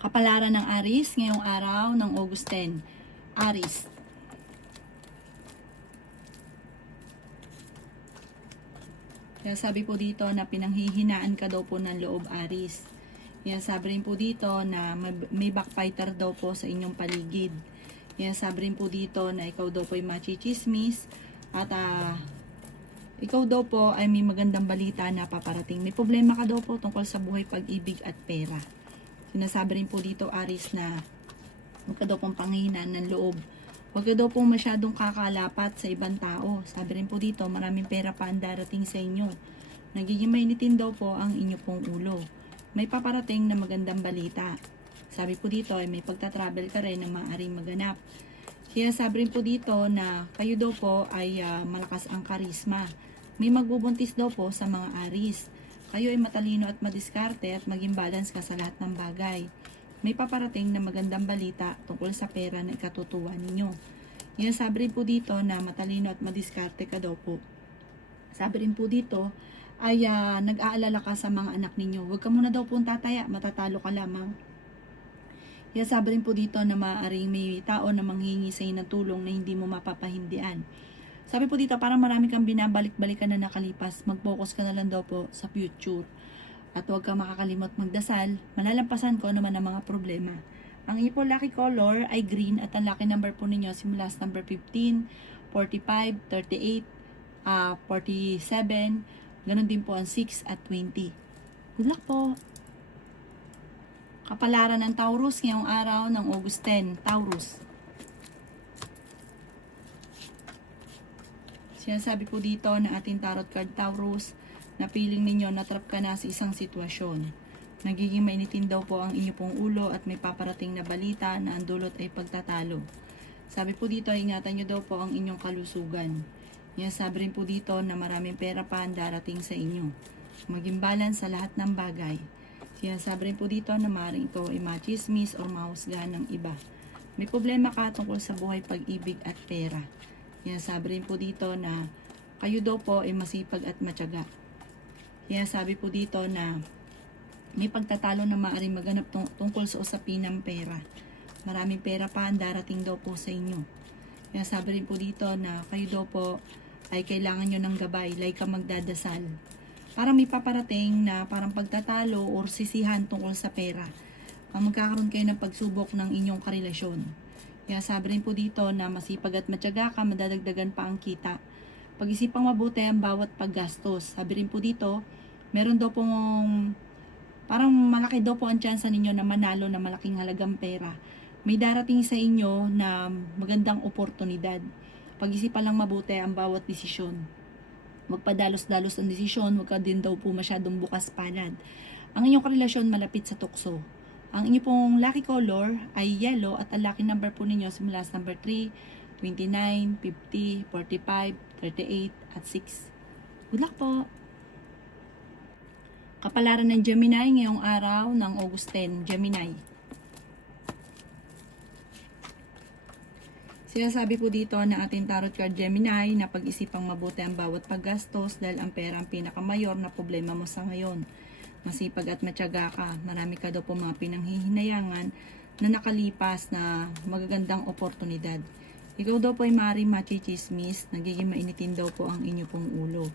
Kapalaran ng Aries ngayong araw ng August 10. Aries. Kaya sabi po dito na pinanghihinaan ka daw po ng loob, Aries. Kaya sabi rin po dito na may backfighter daw po sa inyong paligid. Kaya sabi rin po dito na ikaw daw po ay machichismis at ikaw daw po ay may magandang balita na paparating. May problema ka daw po tungkol sa buhay, pag-ibig at pera. Sinasabi rin po dito, Aries, na huwag ka daw pong panghihinaan ng loob. Huwag ka daw pong masyadong kakalapat sa ibang tao. Sabi rin po dito, maraming pera pa ang darating sa inyo. Nagiging mainitin daw po ang inyo pong ulo. May paparating na magandang balita. Sabi po dito ay may pagta-travel ka rin na maaaring maganap. Kaya sabi rin po dito na kayo daw po ay malakas ang karisma. May magbubuntis daw po sa mga Aries. Kayo ay matalino at madiskarte at maging balance ka sa lahat ng bagay. May paparating na magandang balita tungkol sa pera na ikatutuwa ninyo. Yan, sabi rin po dito na matalino at madiskarte ka daw po. Sabi rin po dito ay nag-aalala ka sa mga anak ninyo. Huwag ka muna daw pong tataya, matatalo ka lamang. Yan, sabi rin po dito na maaaring may tao na manghingi sa iyo ng tulong na hindi mo mapapahindian. Sabi po dito, parang marami kang binabalik-balikan na nakalipas, mag-focus ka na lang daw po sa future. At huwag kang makakalimot magdasal, malalampasan ko naman ang mga problema. Ang ipo lucky color ay green at ang lucky number po ninyo simula sa number 15, 45, 38, 47, ganun din po ang 6 at 20. Good luck po! Kapalaran ng Taurus ngayong araw ng August 10, Taurus. Sinasabi po dito na ating tarot card Taurus na feeling ninyo na trap ka na sa isang sitwasyon. Nagiging mainitin daw po ang inyo pong ulo at may paparating na balita na ang dulot ay pagtatalo. Sabi po dito, ingatan nyo daw po ang inyong kalusugan. Yan, sabi rin po dito na maraming pera pa ang darating sa inyo. Maging balance sa lahat ng bagay. Yan, sabi rin po dito na maaaring ito ay machismis o mahusgahan ng iba. May problema ka tungkol sa buhay, pag-ibig at pera. Yan, sabi rin po dito na kayo daw po ay masipag at matyaga. Kaya sabi po dito na may pagtatalo na maaaring maganap tungkol sa usapin ng pera. Maraming pera pa ang darating daw po sa inyo. Kaya sabi rin po dito na kayo daw po ay kailangan nyo ng gabay, like ka magdadasal. Parang may paparating na parang pagtatalo o sisihan tungkol sa pera. Magkakaroon kayo ng pagsubok ng inyong karelasyon. Kaya sabi rin po dito na masipag at matyaga ka, madadagdagan pa ang kita. Pag-isipang mabuti ang bawat paggastos. Sabi rin po dito, meron daw pong parang malaki daw po ang tsansa ninyo na manalo na malaking halagang pera. May darating sa inyo na magandang oportunidad. Pag-isipan lang mabuti ang bawat desisyon. Huwag padalos-dalos ang desisyon, huwag ka din daw po masyadong bukas palad. Ang inyong karelasyon malapit sa tukso. Ang inyo pong lucky color ay yellow at ang lucky number po ninyo simula sa number 3, 29, 50, 45, 38 at 6. Good luck po! Kapalaran ng Gemini ngayong araw ng August 10, Gemini. Sinasabi po dito na ating tarot card Gemini na pag-isipang mabuti ang bawat paggastos dahil ang pera ang pinakamayor na problema mo sa ngayon. Masipag at matyaga ka, marami ka daw po mga pinanghihinayangan na nakalipas na magagandang oportunidad. Ikaw daw po ay maaaring machichismis, nagiging mainitin daw po ang inyo pong ulo.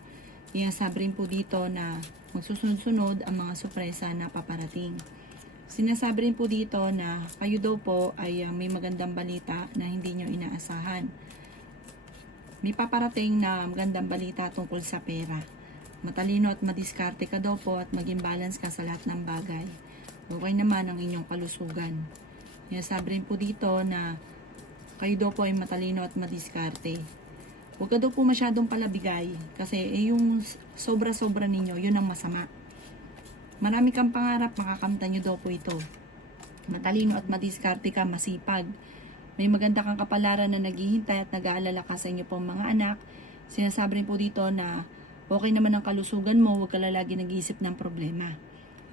Kaya sabi rin po dito na magsusunod-sunod ang mga sorpresa na paparating. Sinasabi rin po dito na kayo daw po ay may magandang balita na hindi nyo inaasahan. May paparating na magandang balita tungkol sa pera. Matalino at madiskarte ka daw po at maging balance ka sa lahat ng bagay. Okay naman ang inyong kalusugan. Kaya sabi rin po dito na kayo daw po ay matalino at madiskarte. Huwag ka daw po masyadong palabigay kasi yung sobra-sobra ninyo, yun ang masama. Marami kang pangarap, makakamtan nyo daw po ito. Matalino at madiskarte ka, masipag. May maganda kang kapalaran na naghihintay at nag-aalala ka sa inyo pong mga anak. Sinasabi rin po dito na okay naman ang kalusugan mo, huwag ka lagi nag-iisip ng problema.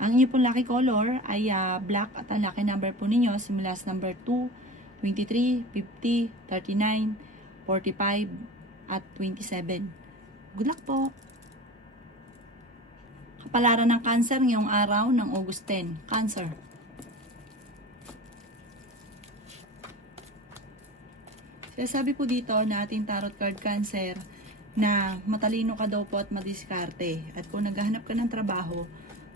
Ang inyo pong lucky color ay black at ang lucky number po ninyo simula sa number 2, 23, 50, 39, 45 at 27. Good luck po! Kapalaran ng Cancer ngayong araw ng August 10. Cancer. Kaya sabi po dito na ating tarot card Cancer na matalino ka daw po at madiskarte. At kung naghahanap ka ng trabaho,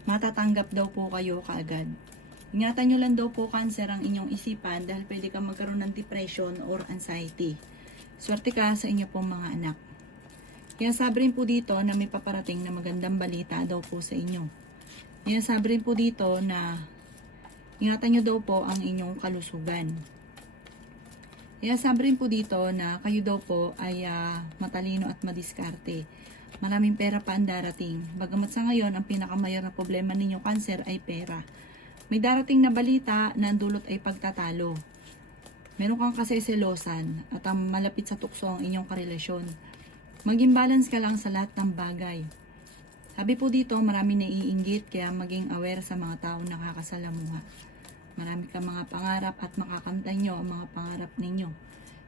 matatanggap daw po kayo kaagad. Ingatan nyo lang daw po Cancer ang inyong isipan dahil pwede ka magkaroon ng depression or anxiety. Swerte ka sa inyo pong mga anak. Kaya sabi rin po dito na may paparating na magandang balita daw po sa inyo. Kaya sabi rin po dito na ingatan nyo daw po ang inyong kalusugan. Kaya sabi rin po dito na kayo daw po ay matalino at madiskarte. Maraming pera pa ang darating. Bagamat sa ngayon, ang pinakamayor na problema ninyo Cancer ay pera. May darating na balita na ang dulot ay pagtatalo. Meron kang kaseselosan at ang malapit sa tukso ang inyong karelasyon. Maging balance ka lang sa lahat ng bagay. Sabi po dito, marami naiinggit kaya maging aware sa mga taong nakakasalamuha. Marami kang mga pangarap at makakamtan nyo ang mga pangarap ninyo.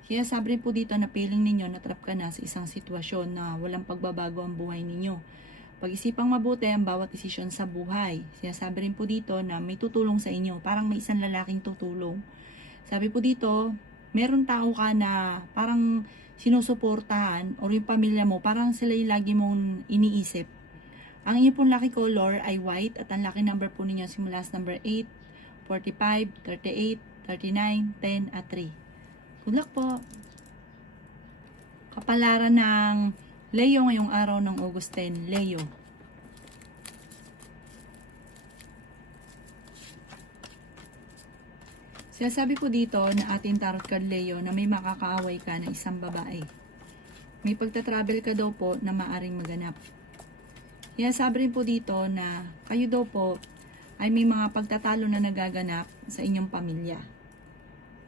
Kaya sabi rin po dito na feeling ninyo na trap ka na sa isang sitwasyon na walang pagbabago ang buhay ninyo. Pag-isipang mabuti ang bawat desisyon sa buhay. Kaya sabi rin po dito na may tutulong sa inyo. Parang may isang lalaking tutulong. Sabi po dito, meron tao ka na parang sinusuportahan o yung pamilya mo, parang sila yung lagi mong iniisip. Ang inyo pong lucky color ay white at ang lucky number po ninyo simula sa number 8, 45, 38, 39, 10 at 3. Good luck po! Kapalaran ng Leo ngayong araw ng August 10. Leo. Sinasabi po dito na ating tarot card Leo na may makakaaway ka na isang babae. May pagta-travel ka daw po na maaring maganap. Kaya sabi rin po dito na kayo daw po ay may mga pagtatalo na nagaganap sa inyong pamilya.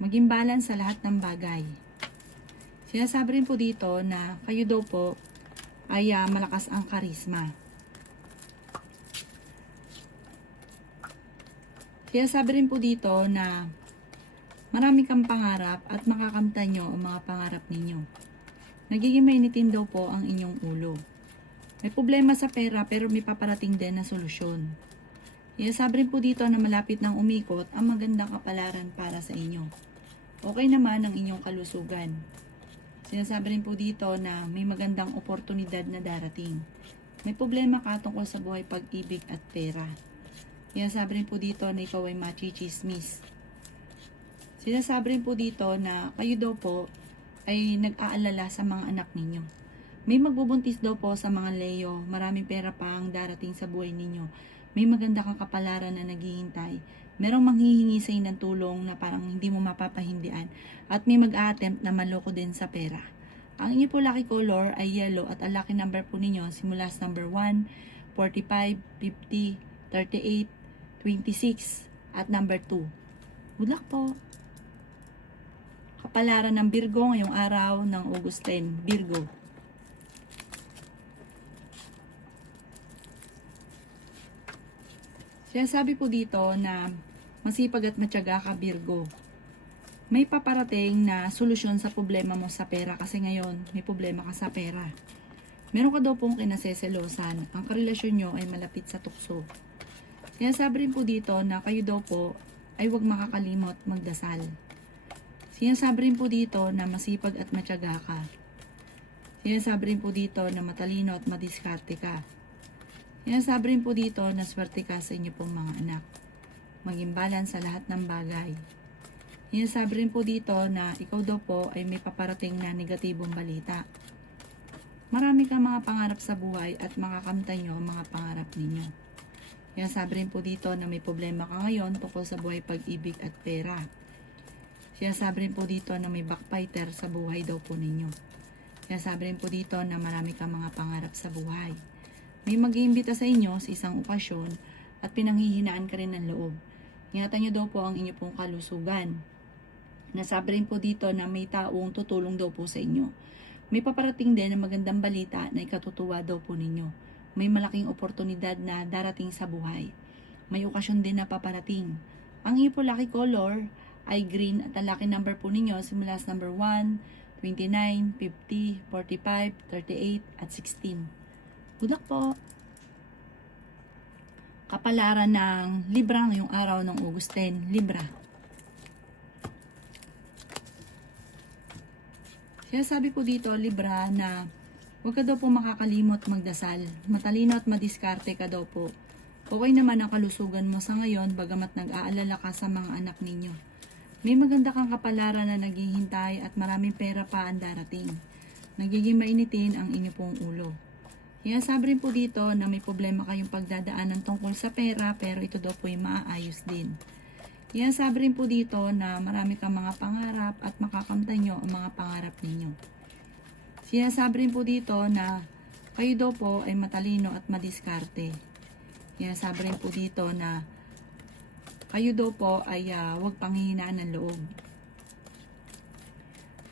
Maging balance sa lahat ng bagay. Sinasabi rin po dito na kayo daw po ay malakas ang karisma. Kaya sabi rin po dito na marami kang pangarap at makakamtan nyo ang mga pangarap ninyo. Nagiging mainitin daw po ang inyong ulo. May problema sa pera pero may paparating din na solusyon. Kaya sabi rin po dito na malapit nang umikot ang magandang kapalaran para sa inyo. Okay naman ang inyong kalusugan. Sinasabi rin po dito na may magandang oportunidad na darating. May problema ka tungkol sa buhay, pag-ibig at pera. Kaya sabi rin po dito na ikaw ay machichismis. Sinasabi rin po dito na kayo daw po ay nag-aalala sa mga anak ninyo. May magbubuntis daw po sa mga Leo. Maraming pera pa ang darating sa buhay ninyo. May maganda kang kapalaran na naghihintay. Merong manghihingi sa inyo ng tulong na parang hindi mo mapapahindian. At may mag-a-attempt na maloko din sa pera. Ang inyo po lucky color ay yellow at ang lucky number po ninyo simula sa number 1, 45, 50, 38, 26 at number 2. Good luck po! Kapalaran ng Virgo ngayong araw ng August 10. Virgo. Sinasabi po dito na masipag at matyaga ka Virgo. May paparating na solusyon sa problema mo sa pera kasi ngayon may problema ka sa pera. Meron ka daw pong kinaseselosan. Ang karelasyon nyo ay malapit sa tukso. Sinasabi rin po dito na kayo daw po ay huwag makakalimot magdasal. Sinasabi rin po dito na masipag at matyaga ka. Sinasabi rin po dito na matalino at madiskarte ka. Sinasabi rin po dito na swerte ka sa inyo pong mga anak. Maging balance sa lahat ng bagay. Sinasabi rin po dito na ikaw daw po ay may paparating na negatibong balita. Marami kang mga pangarap sa buhay at makakamtan nyo ang mga pangarap ninyo. Sinasabi rin po dito na may problema ka ngayon tungkol sa buhay, pag-ibig at pera. Sinasabi rin po dito na may backbiter sa buhay daw po ninyo. Sinasabi rin po dito na marami kang mga pangarap sa buhay. May mag-iimbita sa inyo sa isang okasyon at pinanghihinaan ka rin ng loob. Ingatan nyo daw po ang inyo pong kalusugan. Nasabi rin po dito na may taong tutulong daw po sa inyo. May paparating din na magandang balita na ikatutuwa daw po ninyo. May malaking oportunidad na darating sa buhay. May okasyon din na paparating. Ang inyo po lucky color ay green at ang lucky number po ninyo simula sa number 1, 29, 50, 45, 38 at 16. Good luck po! Kapalaran ng Libra ngayong araw ng August 10. Libra. Kaya sabi po dito, Libra, na huwag ka daw po makakalimot magdasal. Matalino at madiskarte ka daw po. Okay naman ang kalusugan mo sa ngayon, bagamat nag-aalala ka sa mga anak ninyo. May maganda kang kapalaran na naghihintay at maraming pera pa ang darating. Nagiging mainitin ang inyo pong ulo. Kaya sabi rin po dito na may problema kayong pagdadaanan tungkol sa pera, pero ito daw po ay maaayos din. Kaya sabi rin po dito na marami kang mga pangarap at makakamtan nyo ang mga pangarap ninyo. Sinasabi rin po dito na kayo daw po ay matalino at madiskarte. Kaya sabi rin po dito na kayo daw po ay huwag panghihinaan ng loob.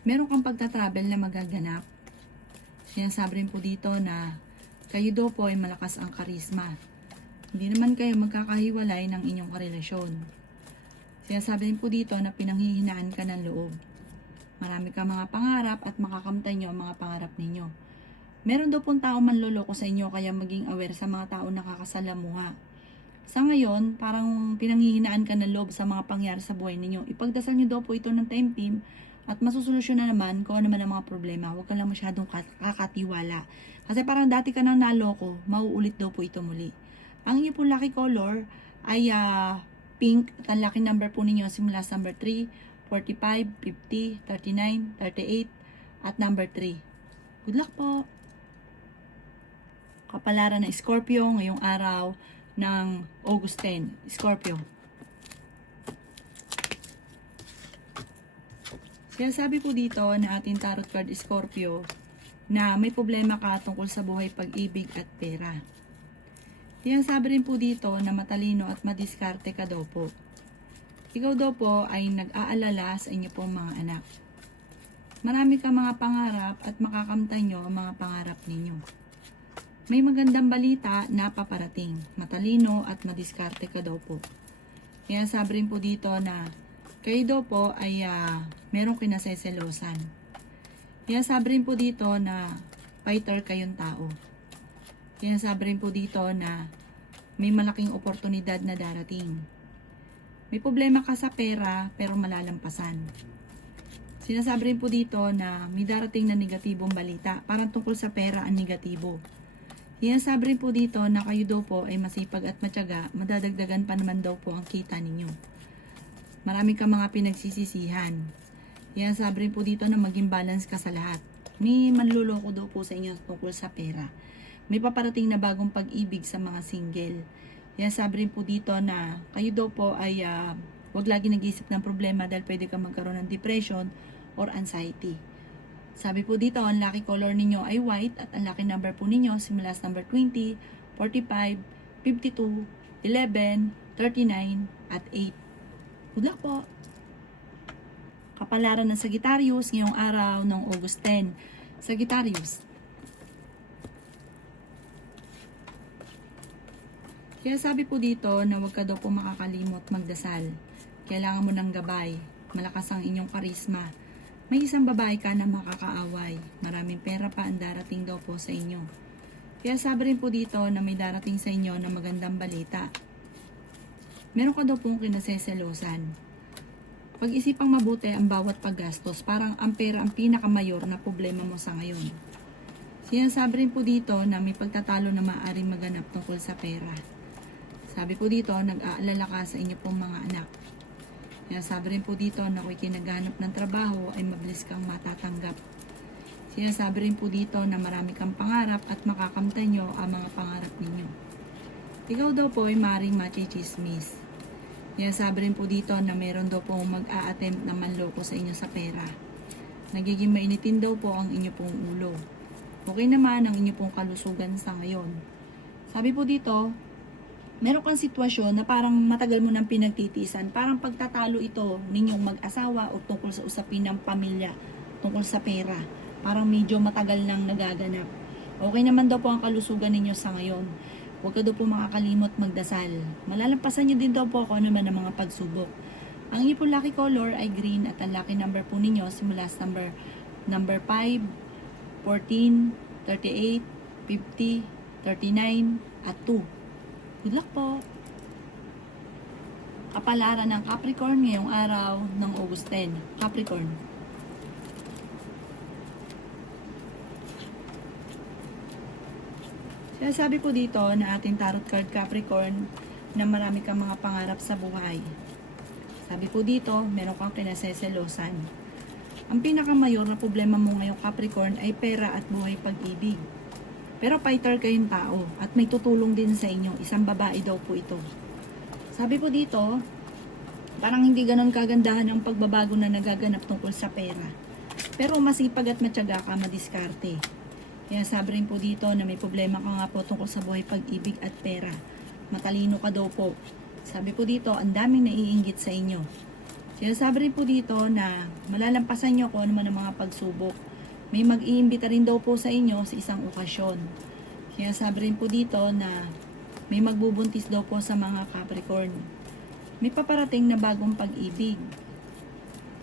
Meron kang pagta-travel na magaganap. Sinasabi rin po dito na kayo daw po ay malakas ang karisma. Hindi naman kayo magkakahiwalay ng inyong karelasyon. Sinasabi rin po dito na pinanghihinaan ka ng loob. Marami ka mga pangarap at makakamtan nyo ang mga pangarap ninyo. Meron daw pong tao manloloko sa inyo, kaya maging aware sa mga tao nakakasalamuha. Sa ngayon, parang pinanghihinaan ka ng loob sa mga pangyari sa buhay ninyo. Ipagdasal nyo daw po ito ng time team at masusolusyon na naman kung ano man ang mga problema. Huwag ka lang masyadong kakatiwala. Kasi parang dati ka nang naloko, mauulit daw po ito muli. Ang inyo po lucky color ay pink at ang lucky number po ninyo simula sa number 3, 45, 50, 39, 38 at number 3. Good luck po! Kapalaran ng Scorpio ngayong araw ng August 10. Scorpio. Kaya sabi po dito na ating tarot card Scorpio na may problema ka tungkol sa buhay, pag-ibig at pera. Kaya sabi rin po dito na matalino at madiskarte ka daw po. Ikaw daw po ay nag-aalala sa inyo pong mga anak. Marami ka mga pangarap at makakamtan nyo ang mga pangarap ninyo. May magandang balita na paparating. Matalino at madiskarte ka daw po. Kaya sabi rin po dito na kayo daw po ay merong kinaseselosan. Kaya sabi rin po dito na fighter kayong tao. Kaya sabi rin po dito na may malaking oportunidad na darating. May problema ka sa pera pero malalampasan. Sinasabi rin po dito na may darating na negatibong balita. Parang tungkol sa pera ang negatibo. Sinasabi rin po dito na kayo daw po ay masipag at matyaga, madadagdagan pa naman daw po ang kita ninyo. Marami ka mga pinagsisisihan. Sinasabi rin po dito na maging balance ka sa lahat. May manluloko daw po sa inyo tungkol sa pera. May paparating na bagong pag-ibig sa mga single. Sinasabi rin po dito na kayo daw po ay huwag lagi nag-iisip ng problema dahil pwede ka magkaroon ng depression or anxiety. Sabi po dito, ang lucky color ninyo ay white at ang lucky number po ninyo simula sa number 20, 45, 52, 11, 39, at 8. Good luck po! Kapalaran ng Sagittarius ngayong araw ng August 10. Sagittarius. Kaya sabi po dito na huwag ka daw po makakalimot magdasal. Kailangan mo ng gabay. Malakas ang inyong karisma. May isang babae ka na makakaaway. Maraming pera pa ang darating daw po sa inyo. Kaya sabi rin po dito na may darating sa inyo na magandang balita. Meron ka daw pong kinaseselosan. Pag-isipang mabuti ang bawat paggastos. Parang ang pera ang pinakamayor na problema mo sa ngayon. Sinasabi rin po dito na may pagtatalo na maaaring maganap tungkol sa pera. Sabi po dito, nag-aalala ka sa inyo pong mga anak. Sinasabi rin po dito na kung kinaghanap ng trabaho ay mabilis kang matatanggap. Sinasabi rin po dito na marami kang pangarap at makakamtan nyo ang mga pangarap ninyo. Ikaw daw po ay maaaring machichismis. Sinasabi rin po dito na meron daw po mag-a-attempt na manloko sa inyo sa pera. Nagiging mainitin daw po ang inyo pong ulo. Okay naman ang inyo pong kalusugan sa ngayon. Sabi po dito, meron kang sitwasyon na parang matagal mo nang pinagtitisan. Parang pagtatalo ito ninyong mag-asawa o tungkol sa usapin ng pamilya, tungkol sa pera. Parang medyo matagal nang nagaganap. Okay naman daw po ang kalusugan ninyo sa ngayon. Huwag ka daw po makakalimot magdasal. Malalampasan nyo din daw po kung ano man ang mga pagsubok. Ang inyo po lucky color ay green at ang lucky number po ninyo simula sa number 5, 14, 38, 50, 39, at 2. Good luck po! Kapalaran ng Capricorn ngayong araw ng August 10. Capricorn. Kaya sabi po dito na ating tarot card Capricorn na marami kang mga pangarap sa buhay. Sabi po dito, meron kang kinaseselosan. Ang pinakamayor na problema mo ngayong Capricorn ay pera at buhay pag-ibig. Pero fighter kayong tao at may tutulong din sa inyo. Isang babae daw po ito. Sabi po dito, parang hindi ganon kagandahan ang pagbabago na nagaganap tungkol sa pera. Pero masipag at matyaga ka, madiskarte. Kaya sabi rin po dito na may problema ka nga po tungkol sa buhay pag-ibig at pera. Matalino ka daw po. Sabi po dito, ang daming naiinggit sa inyo. Kaya sabi rin po dito na malalampasan nyo kung ano man ang mga pagsubok. May mag-iimbita rin daw po sa inyo sa isang okasyon. Kaya sabi rin po dito na may magbubuntis daw po sa mga Capricorn. May paparating na bagong pag-ibig.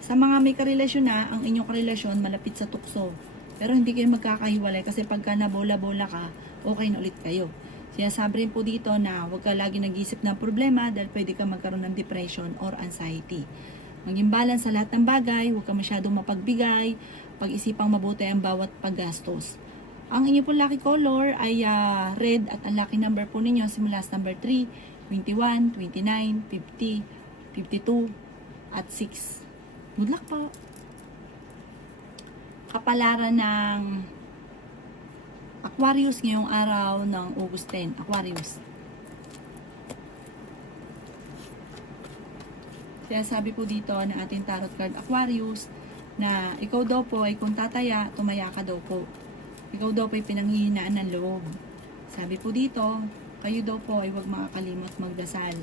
Sa mga may karelasyon na, ang inyong karelasyon malapit sa tukso. Pero hindi kayo magkakahiwalay kasi pagka nabola-bola ka, okay na ulit kayo. Kaya sabi rin po dito na huwag ka lagi nag-iisip ng problema dahil pwede ka magkaroon ng depression or anxiety. Maging balance sa lahat ng bagay, huwag ka masyadong mapagbigay, pag-isipang mabuti ang bawat paggastos. Ang inyo po lucky color ay red at ang lucky number po ninyo simula sa number 3, 21, 29, 50, 52, at 6. Good luck po! Kapalaran ng Aquarius ngayong araw ng August 10. Aquarius. Kaya sabi po dito na ating tarot card Aquarius na ikaw daw po ay kung tataya, tumaya ka daw po. Ikaw daw po ay pinanghihinaan ng loob. Sabi po dito, kayo daw po ay huwag makakalimot magdasal.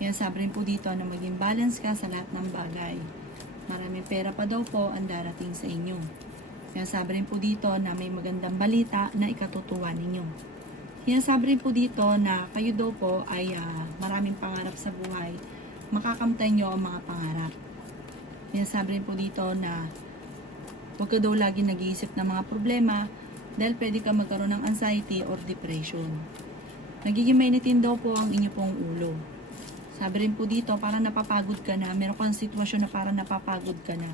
Kaya sabi rin po dito na maging balance ka sa lahat ng bagay. Maraming pera pa daw po ang darating sa inyo. Kaya sabi rin po dito na may magandang balita na ikatutuwa ninyo. Kaya sabi rin po dito na kayo daw po ay maraming pangarap sa buhay. Makakamtan nyo ang mga pangarap. Kaya sabi rin po dito na huwag ka daw lagi nag-iisip ng mga problema dahil pwede ka magkaroon ng anxiety or depression. Nagiging mainitin daw po ang inyo pong ulo. Sabi rin po dito, parang napapagod ka na, meron kang sitwasyon na parang napapagod ka na.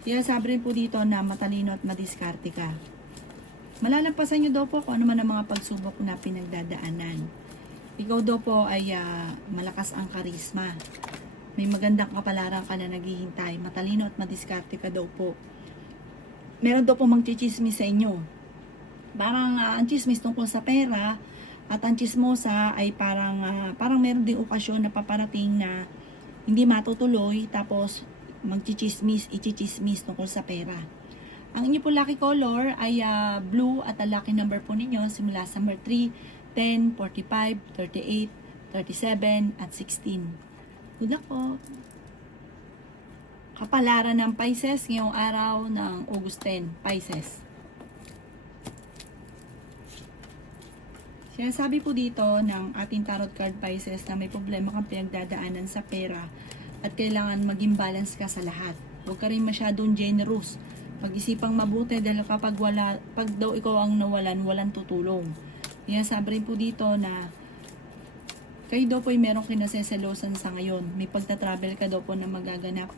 Kaya sabi rin po dito na matalino at madiskarte ka. Malalampasan nyo daw po kung ano man ang mga pagsubok na pinagdadaanan. Ikaw daw po ay malakas ang karisma. May magandang kapalaran ka na naghihintay. Matalino at madiskarte ka daw po. Meron daw po magchichismis sa inyo. Parang ang chismis tungkol sa pera at ang chismosa ay parang meron ding okasyon na paparating na hindi matutuloy tapos magchichismis, ichichismis tungkol sa pera. Ang inyo po lucky color ay blue at ang lucky number po ninyo simula sa number 3, 10, 45, 38, 37, at 16. Good luck po! Kapalaran ng Pisces ngayong araw ng August 10, Pisces. Kaya sabi po dito ng ating tarot card Pisces na may problema kang pinagdadaanan sa pera at kailangan maging balance ka sa lahat. Huwag ka rin masyadong generous. Pag-isipang mabuti dahil pag daw ikaw ang nawalan, walang tutulong. Kaya sabi rin po dito na kayo daw po ay merong kinaseselosan sa ngayon. May pagta-travel ka daw po na magaganap.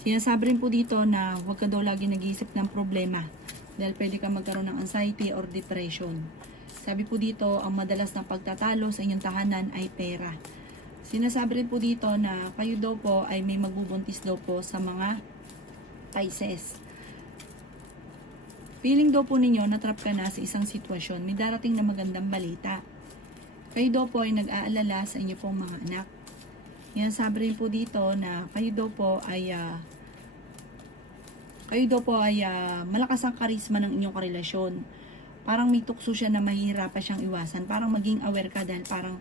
Sinasabi rin po dito na huwag ka daw lagi nag-iisip ng problema dahil pwede ka magkaroon ng anxiety or depression. Sabi po dito, ang madalas na pagtatalo sa inyong tahanan ay pera. Sinasabi rin po dito na kayo daw po ay may magbubuntis daw po sa mga Pisces. Feeling daw po ninyo na trap ka na sa isang sitwasyon. May darating na magandang balita. Kayo daw po ay nag-aalala sa inyo pong mga anak. Yan sabi rin po dito na kayo daw po ay malakas ang karisma ng inyong karelasyon. Parang may tukso siya na mahihirapan siyang iwasan. Parang maging aware ka dahil parang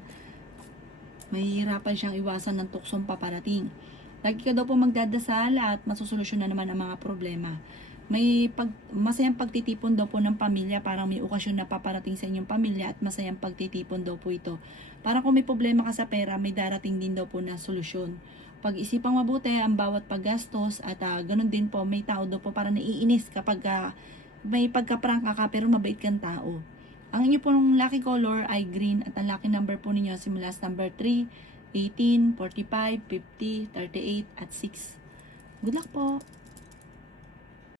mahihirapan siyang iwasan ng tuksong paparating. Lagi ka daw po magdadasal at masusolusyon na naman ang mga problema. May masayang pagtitipon daw po ng pamilya, parang may okasyon na paparating sa inyong pamilya at masayang pagtitipon daw po ito. Parang kung may problema ka sa pera, may darating din daw po na solusyon. Pag-isipang mabuti ang bawat paggastos at ganun din po, may tao daw po parang naiinis kapag may pagka-prank ka pero mabait kang tao. Ang inyo pong lucky color ay green at ang lucky number po ninyo simula sa number 3, 18, 45, 50, 38, at 6. Good luck po!